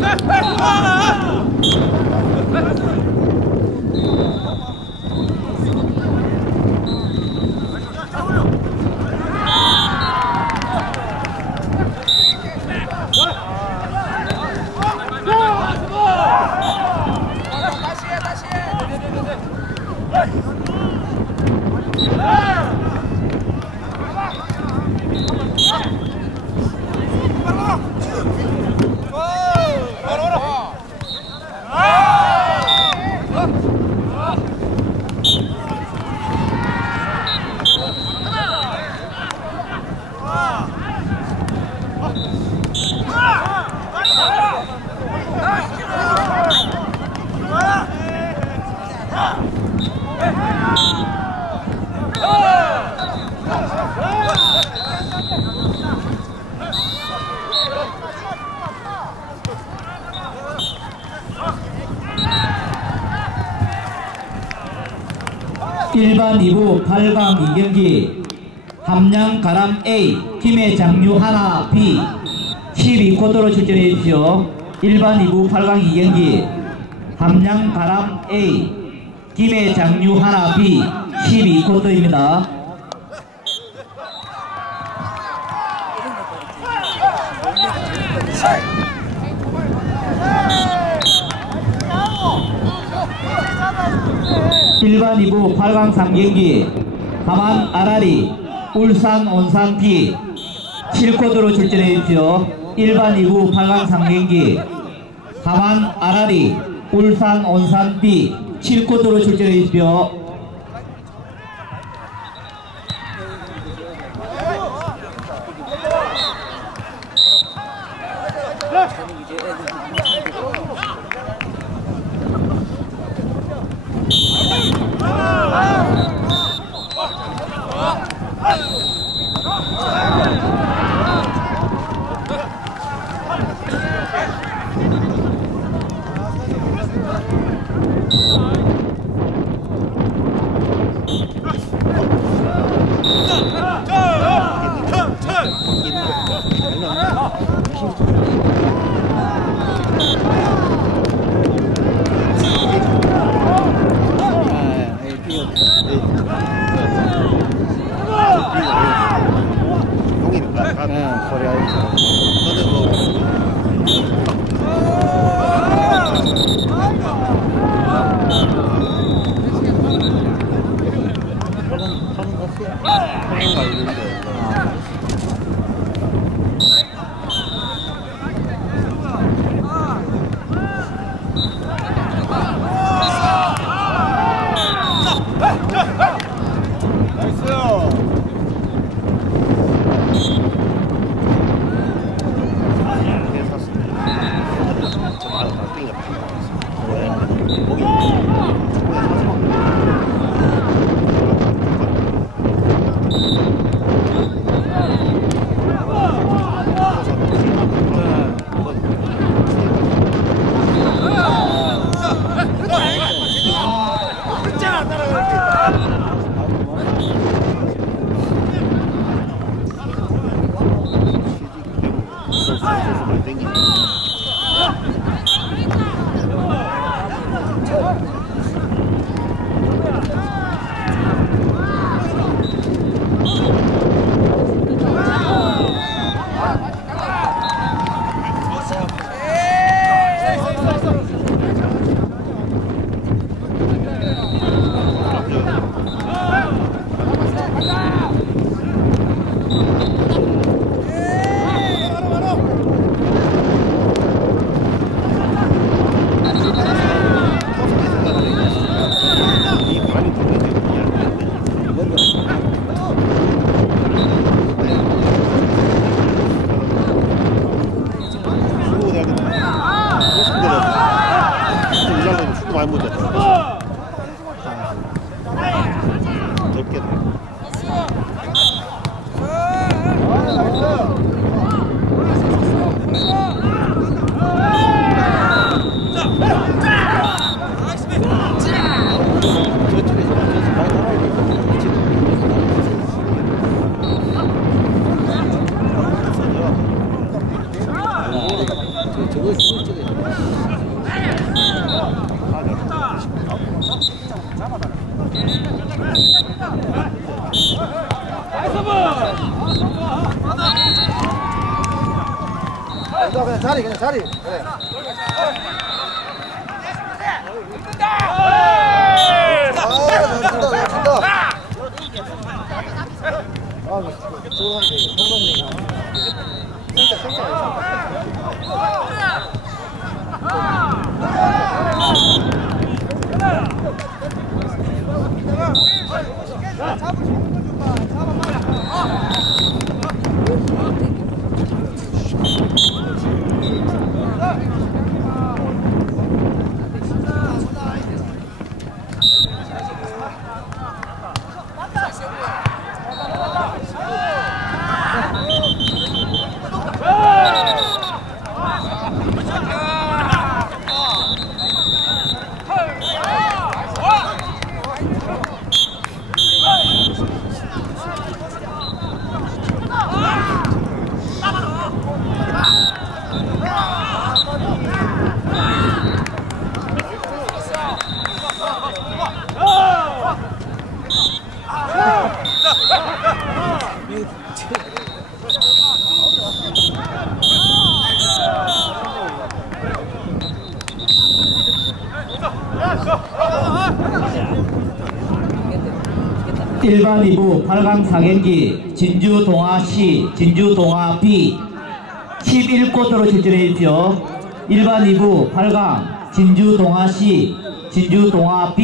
来哎吃了啊 일반 2부 8강 2경기. 함양 가람 A 팀의 장류 하나 B. 12쿼터로 출전해 주십시오. 일반 2부 8강 2경기. 함양 가람 A 팀의 장류 하나 B. 12쿼터입니다. 일반 2부 8강 3경기 함안 아라리 울산 온산 B 7코드로 출전해 주십시오. 일반 2부 8강 3경기 함안 아라리 울산 온산 B 7코드로 출전해 주십시오. 형이는 가. 가. 응, 소 그냥 자리 그냥 자리 그래 아, 잡으시고 1반 2부 8강 4경기 진주동아시 진주동아B 11곳으로 진출해 주십시오. 1반 2부 8강 진주동아시 진주동아B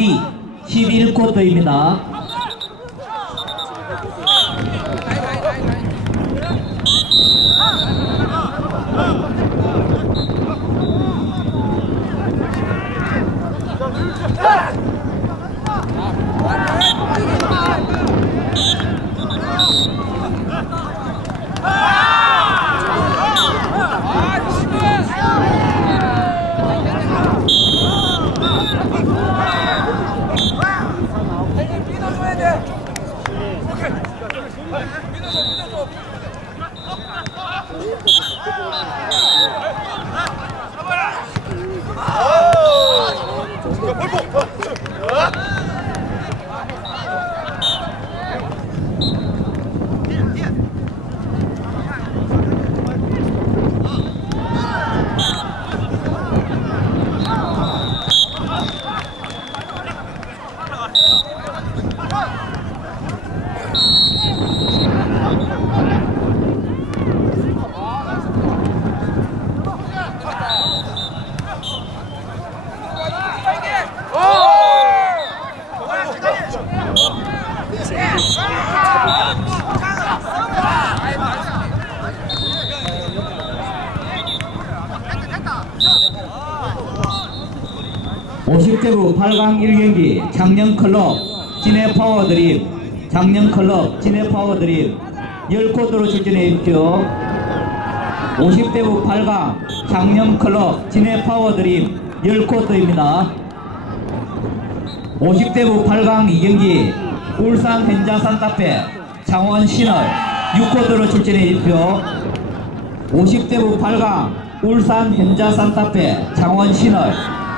11곳도입니다. 오 50대부 8강 1경기 장년클럽 진해 파워드립 장년클럽 진해 파워드립 10코트로 출전해 주십시오. 50대부 8강 장년클럽 진해 파워드립 10코트입니다. 50대부 8강 2경기 울산 현자 산타페 창원 신월 6코트로 출전해 주십시오. 50대부 8강 울산 현자 산타페 창원 신월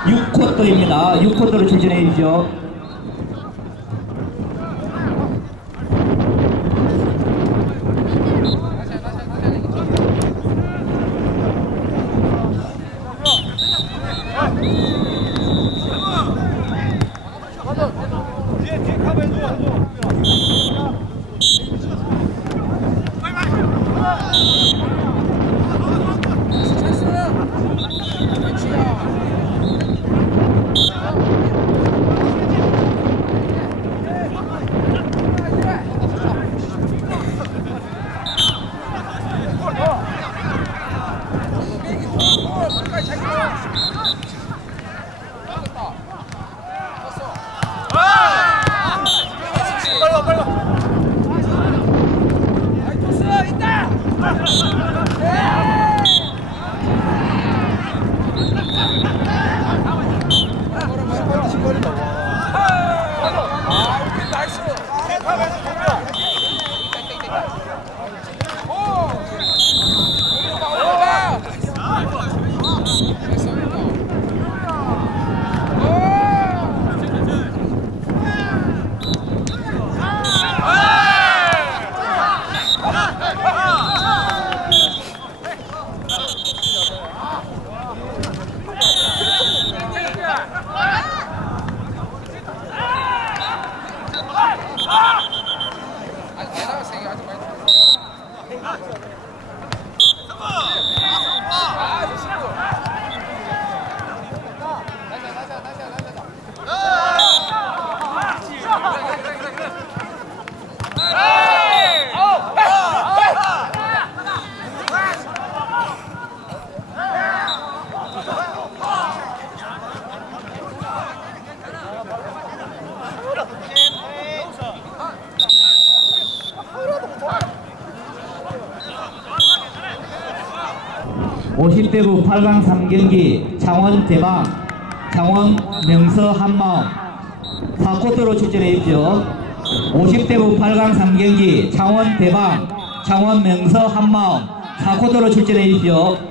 6코트입니다. 6코트로 출전해 주십 50대부 8강 3경기 창원 대방 창원 명서 한마음. 4쿼터로 출전해 주십시오. 50대부 8강 3경기 창원 대방 창원 명서 한마음. 4쿼터로 출전해 주십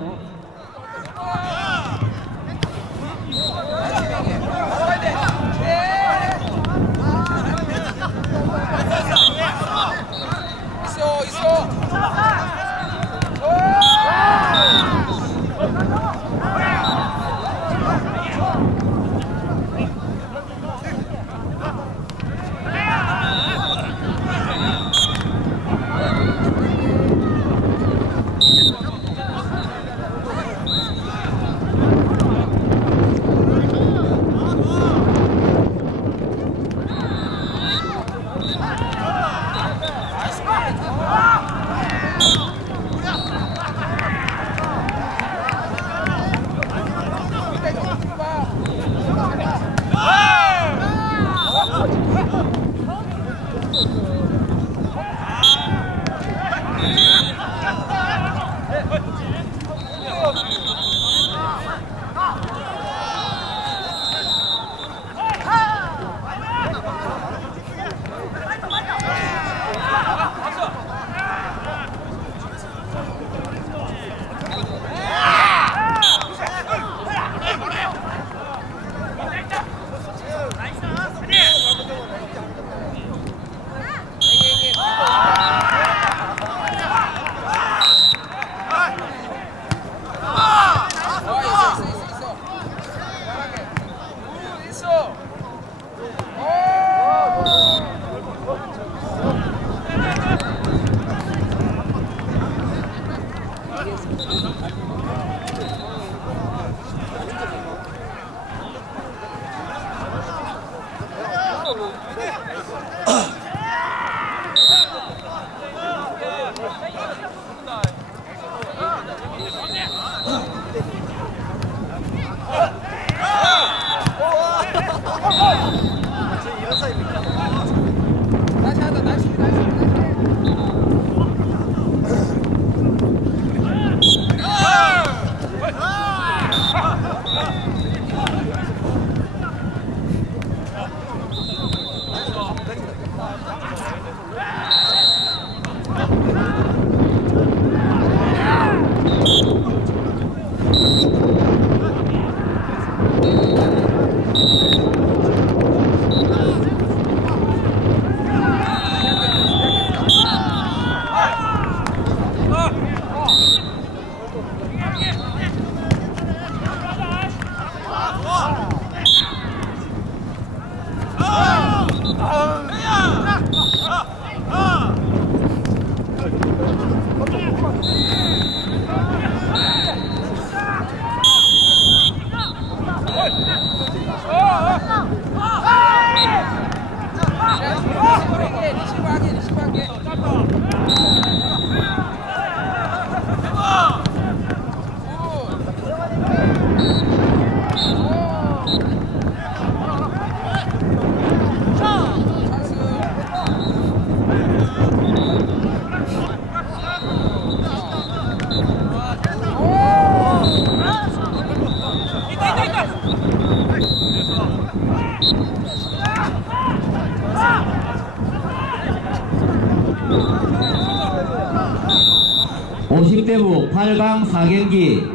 50대부 8강 4경기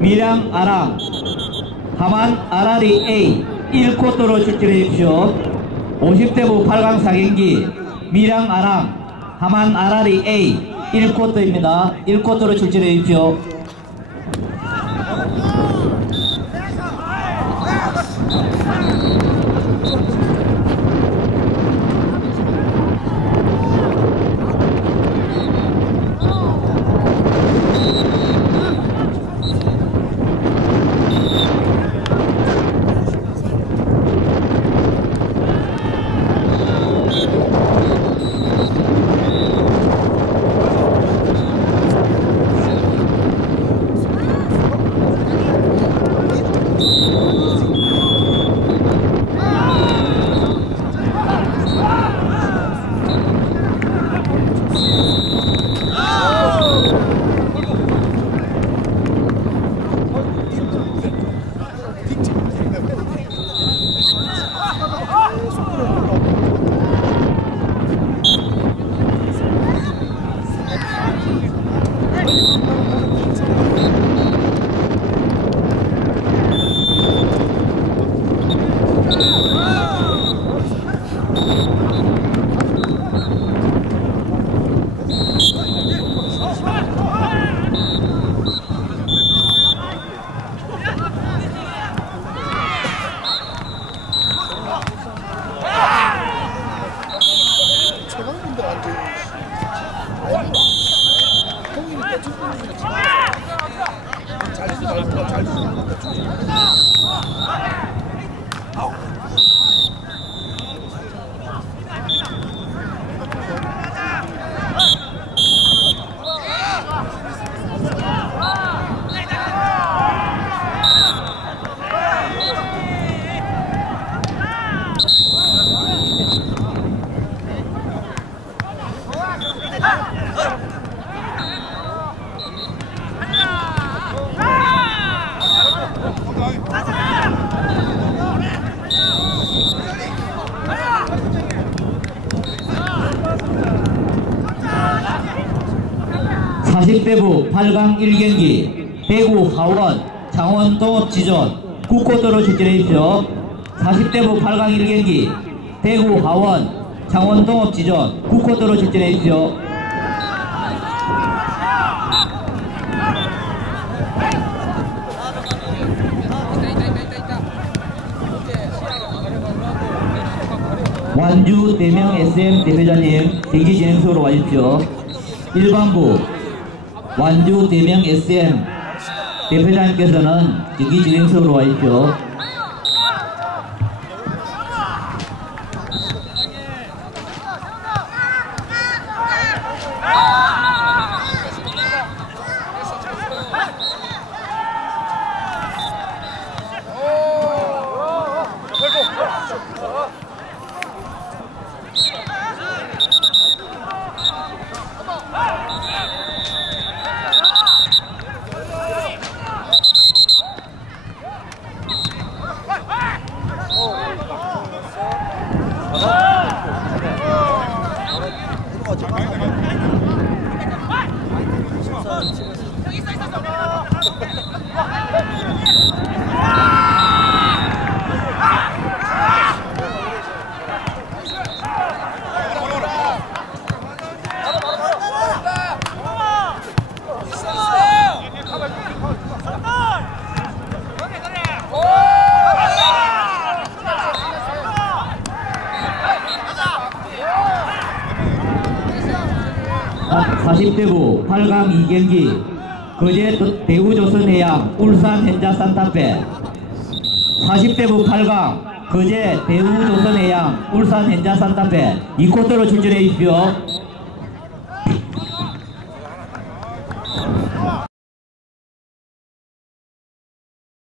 밀양 아랑 하만 아라리 A 1쿼터로 출전해 주십시오. 50대부 8강 4경기 밀양 아랑 하만 아라리 A 1쿼터입니다. 1쿼터로 출전해 주십시오. 8강 1경기 대구 하원 창원 동업 지존 9코트로 출전해 주십시오. 40대부 8강 1경기 대구 하원 창원 동업 지존 9코트로 출전해 주십시오. 있다 있다 있다 있다 오케이 시작해 완주 대명 SM 대표자님 경기 진행소로 와주십시오. 일반부 완주 대명 SM 대표자님께서는 경기 진행소로 와주십 40대부 8강 2경기 거제 도- 대우조선해양 울산 현자 산타페 40대부 8강 거제 대우조선해양 울산 현자 산타페 2쿼터로 출전해 주십시오.